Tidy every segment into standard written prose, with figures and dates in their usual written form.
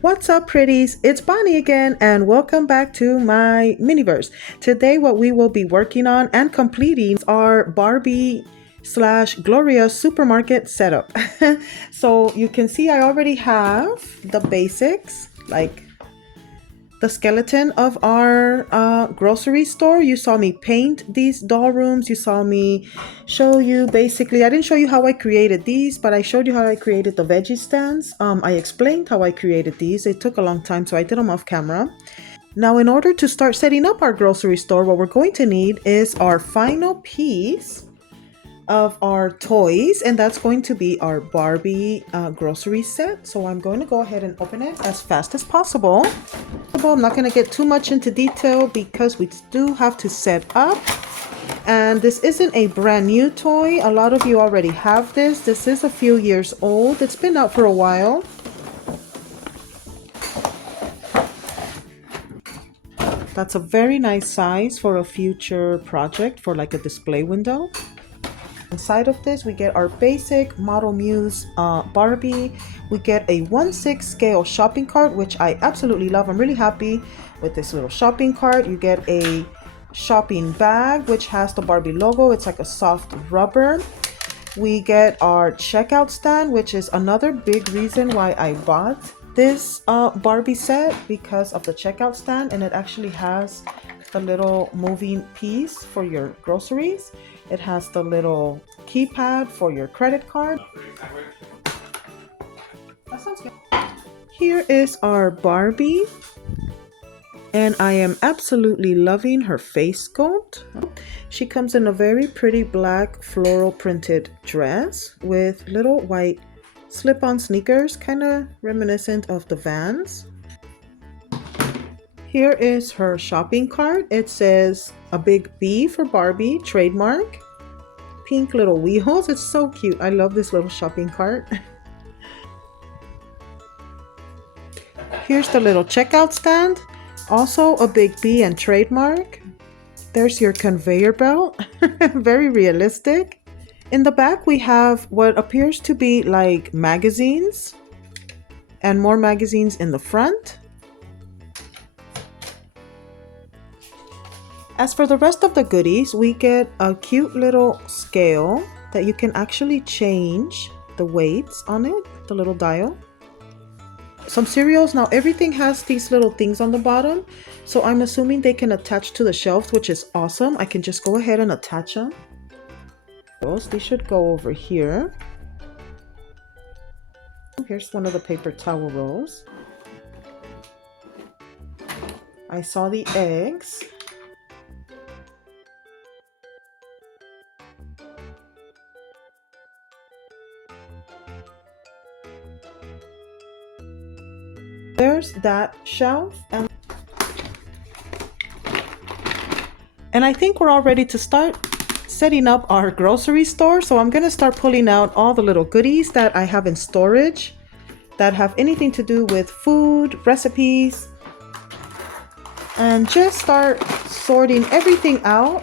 What's up, pretties? It's Bonnie again, and welcome back to my miniverse. Today, what we will be working on and completing is our Barbie slash Gloria supermarket setup. So you can see I already have the basics, like the skeleton of our grocery store. You saw me paint these doll rooms. You saw me show you basically, I didn't show you how I created these, but I showed you how I created the veggie stands. I explained how I created these. It took a long time, so I did them off camera. Now, in order to start setting up our grocery store, what we're going to need is our final piece of our toys, and that's going to be our Barbie grocery set. So I'm going to go ahead and open it as fast as possible. I'm not going to get too much into detail because we do have to set up, and this isn't a brand new toy. A lot of you already have this. This is a few years old. It's been out for a while. That's a very nice size for a future project, for like a display window. Inside of this, we get our basic Model Muse Barbie. We get a 1/6 scale shopping cart, which I absolutely love. I'm really happy with this little shopping cart. You get a shopping bag, which has the Barbie logo. It's like a soft rubber. We get our checkout stand, which is another big reason why I bought this Barbie set, because of the checkout stand, and it actually has the little moving piece for your groceries. It has the little keypad for your credit card. That sounds good. Here is our Barbie, and I am absolutely loving her face sculpt. She comes in a very pretty black floral printed dress with little white slip-on sneakers, kind of reminiscent of the Vans. Here is her shopping cart. It says a big B for Barbie, trademark. Pink little wheels. It's so cute. I love this little shopping cart. Here's the little checkout stand. Also a big B and trademark. There's your conveyor belt. Very realistic. In the back, we have what appears to be like magazines, and more magazines in the front. As for the rest of the goodies, we get a cute little scale that you can actually change the weights on it, the little dial. Some cereals. Now everything has these little things on the bottom, so I'm assuming they can attach to the shelves, which is awesome. I can just go ahead and attach them. These should go over here. Here's one of the paper towel rolls. I saw the eggs. There's that shelf, and I think we're all ready to start setting up our grocery store. So I'm gonna start pulling out all the little goodies that I have in storage that have anything to do with food, recipes, and just start sorting everything out.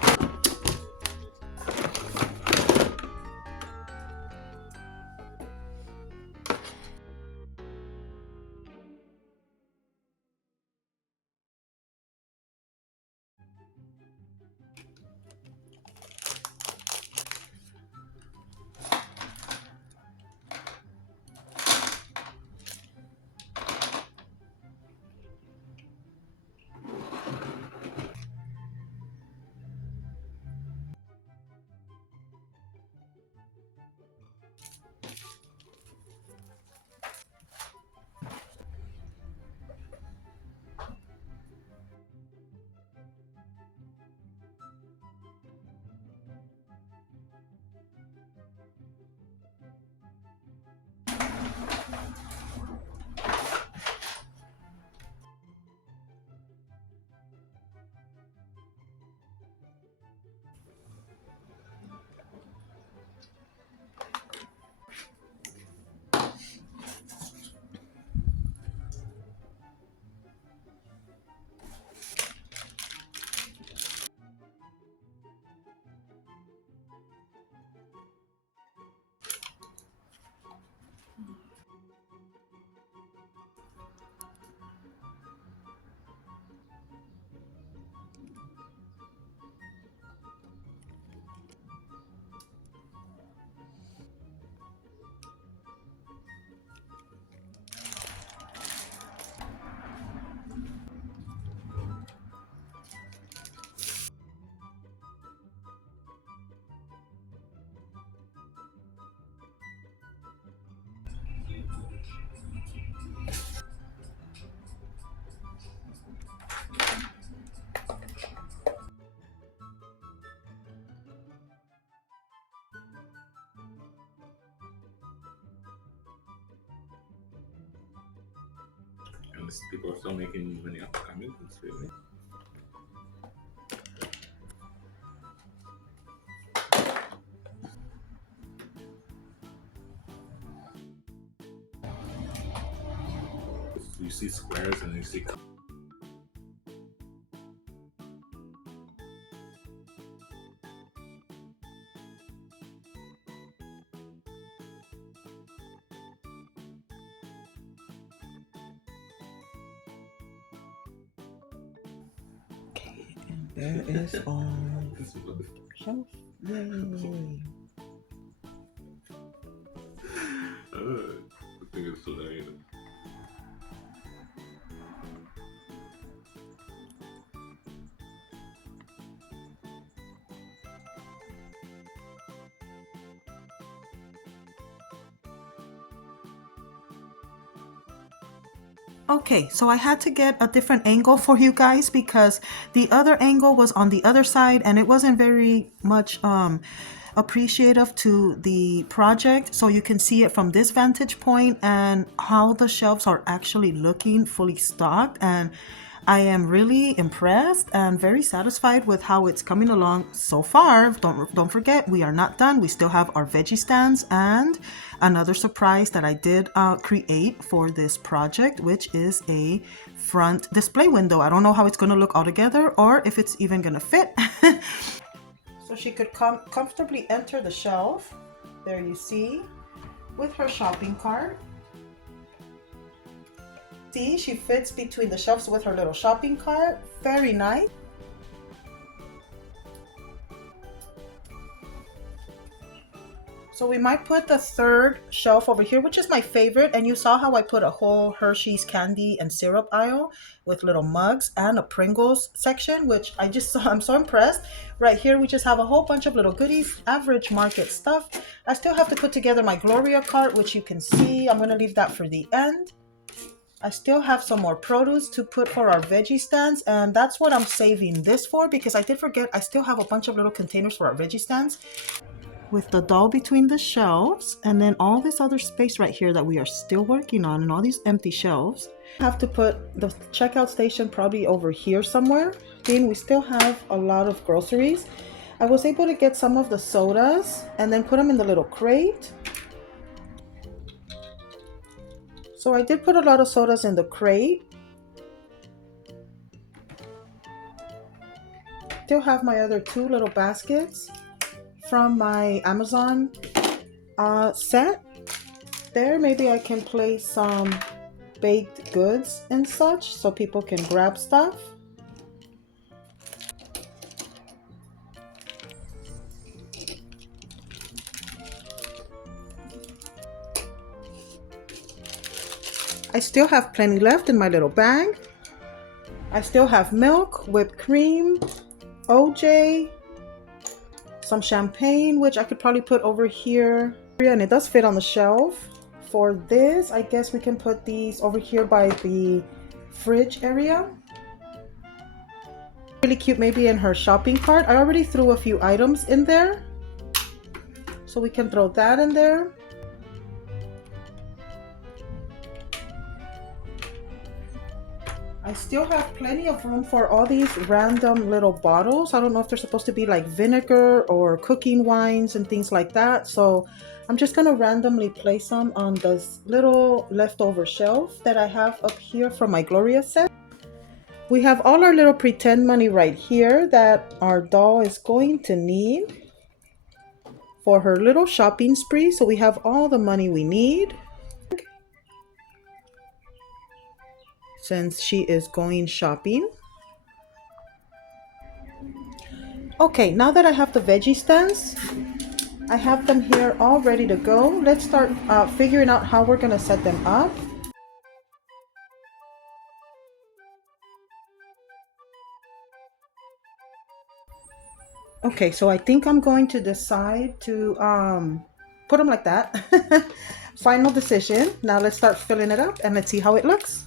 and people are still making money off of comic books, really. You see squares and you see. Okay, and there is our shelf. Yay! I think it's hilarious. Okay, so I had to get a different angle for you guys because the other angle was on the other side and it wasn't very much appreciative to the project. So you can see it from this vantage point and how the shelves are actually looking fully stocked, and I am really impressed and very satisfied with how it's coming along so far. Don't forget, we are not done. We still have our veggie stands and another surprise that I did create for this project, which is a front display window. I don't know how it's going to look all together or if it's even going to fit. So she could comfortably enter the shelf. There you see, with her shopping cart. See, she fits between the shelves with her little shopping cart. Very nice. So we might put the third shelf over here, which is my favorite. And you saw how I put a whole Hershey's candy and syrup aisle with little mugs and a Pringles section, which I just saw. I'm so impressed. Right here, we just have a whole bunch of little goodies, average market stuff. I still have to put together my Gloria cart, which you can see. I'm going to leave that for the end. I still have some more produce to put for our veggie stands, and that's what I'm saving this for because I did forget I still have a bunch of little containers for our veggie stands. With the doll between the shelves and then all this other space right here that we are still working on and all these empty shelves. I have to put the checkout station probably over here somewhere. Then we still have a lot of groceries. I was able to get some of the sodas and then put them in the little crate. So I did put a lot of sodas in the crate. Still have my other two little baskets from my Amazon set. There, maybe I can place some baked goods and such so people can grab stuff. I still have plenty left in my little bag. I still have milk, whipped cream, OJ, some champagne, which I could probably put over here. And it does fit on the shelf. For this, I guess we can put these over here by the fridge area. Really cute, maybe in her shopping cart. I already threw a few items in there, so we can throw that in there. I still have plenty of room for all these random little bottles. I don't know if they're supposed to be like vinegar or cooking wines and things like that. So I'm just going to randomly place them on this little leftover shelf that I have up here from my Gloria set. We have all our little pretend money right here that our doll is going to need for her little shopping spree. So we have all the money we need since she is going shopping. Okay, now that I have the veggie stands, I have them here all ready to go. Let's start figuring out how we're gonna set them up. Okay, so I think I'm going to decide to put them like that. Final decision. Now let's start filling it up and let's see how it looks.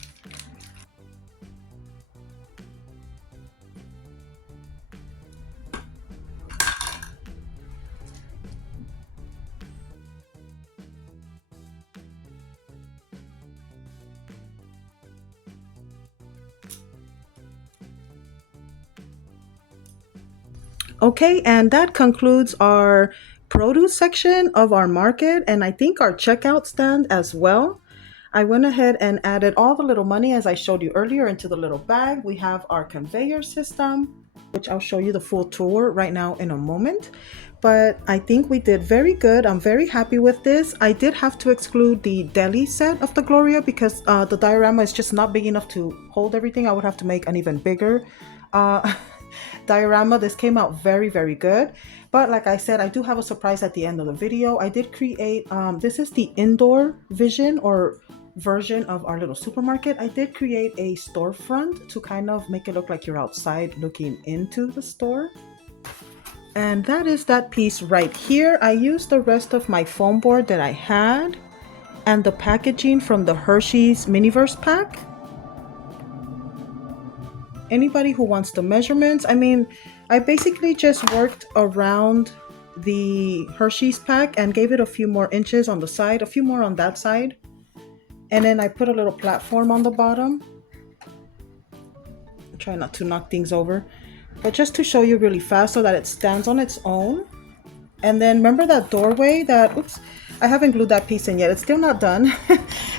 Okay, and that concludes our produce section of our market and I think our checkout stand as well. I went ahead and added all the little money as I showed you earlier into the little bag. We have our conveyor system, which I'll show you the full tour right now in a moment. But I think we did very good. I'm very happy with this. I did have to exclude the deli set of the Gloria because the diorama is just not big enough to hold everything. I would have to make an even bigger uh, diorama. This came out very, very good. But like I said, I do have a surprise at the end of the video. I did create, this is the indoor vision or version of our little supermarket. I did create a storefront to kind of make it look like you're outside looking into the store. And that is that piece right here. I used the rest of my foam board that I had and the packaging from the Hershey's Miniverse pack. Anybody who wants the measurements, I mean, I basically just worked around the Hershey's pack and gave it a few more inches on the side, a few more on that side. And then I put a little platform on the bottom. Try not to knock things over, but just to show you really fast so that it stands on its own. And then remember that doorway that, oops, I haven't glued that piece in yet. It's still not done.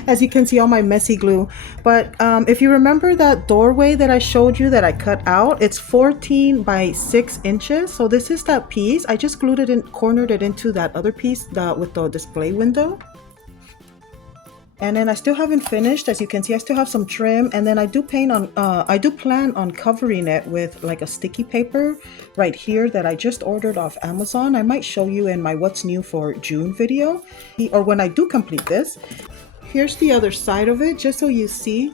As you can see, all my messy glue. But if you remember that doorway that I showed you that I cut out, it's 14 by 6 inches. So this is that piece. I just glued it in, cornered it into that other piece with the display window. And then I still haven't finished. As you can see, I still have some trim. And then I do plan on covering it with like a sticky paper right here that I just ordered off Amazon. I might show you in my What's New for June video, or when I do complete this. Here's the other side of it, just so you see.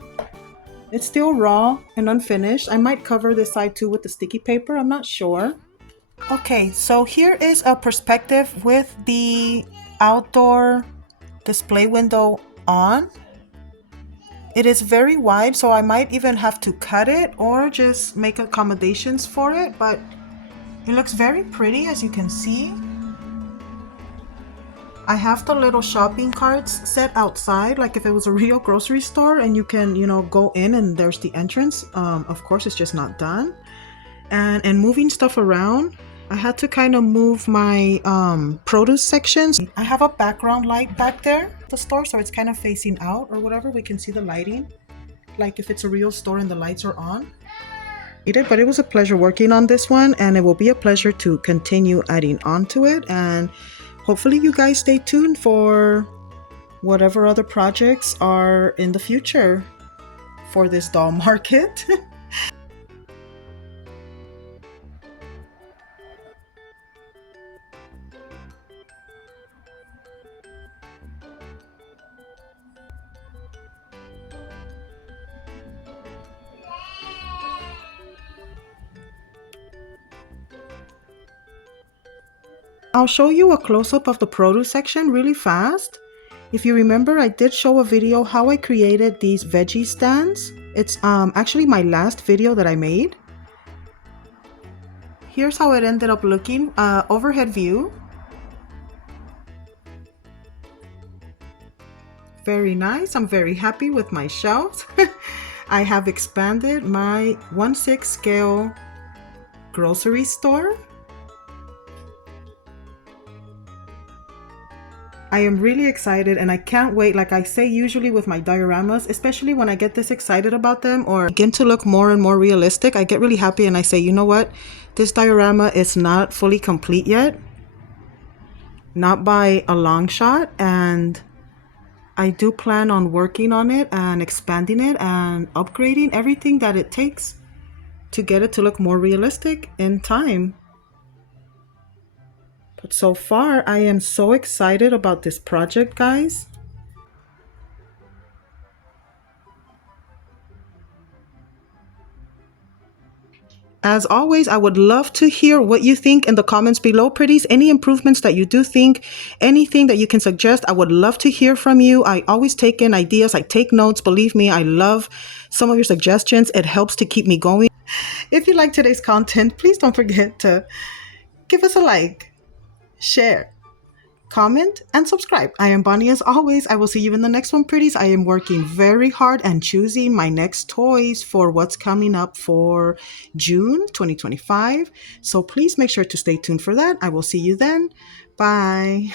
It's still raw and unfinished. I might cover this side too with the sticky paper. I'm not sure. Okay, so here is a perspective with the outdoor display window on. It is very wide, so I might even have to cut it or just make accommodations for it, but it looks very pretty, as you can see. I have the little shopping carts set outside like if it was a real grocery store, and you can, go in and there's the entrance. Of course, it's just not done. And moving stuff around, I had to kind of move my produce sections. I have a background light back there, the store, so it's kind of facing out or whatever. We can see the lighting, like if it's a real store and the lights are on. But it was a pleasure working on this one, and it will be a pleasure to continue adding on to it. And hopefully you guys stay tuned for whatever other projects are in the future for this doll market. I'll show you a close-up of the produce section really fast. If you remember, I did show a video how I created these veggie stands. It's actually my last video that I made. Here's how it ended up looking, overhead view. Very nice. I'm very happy with my shelves. I have expanded my 1/6 scale grocery store. I am really excited and I can't wait. Like I say usually with my dioramas, especially when I get this excited about them or begin to look more and more realistic, I get really happy and I say, you know what? This diorama is not fully complete yet. Not by a long shot. And I do plan on working on it and expanding it and upgrading everything that it takes to get it to look more realistic in time. But so far, I am so excited about this project, guys. As always, I would love to hear what you think in the comments below, pretties. Any improvements that you do think, anything that you can suggest, I would love to hear from you. I always take in ideas. I take notes. Believe me, I love some of your suggestions. It helps to keep me going. If you like today's content, please don't forget to give us a like, share, comment, and subscribe. I am Bonnie as always. I will see you in the next one, pretties. I am working very hard and choosing my next toys for what's coming up for June 2025. So please make sure to stay tuned for that. I will see you then. Bye.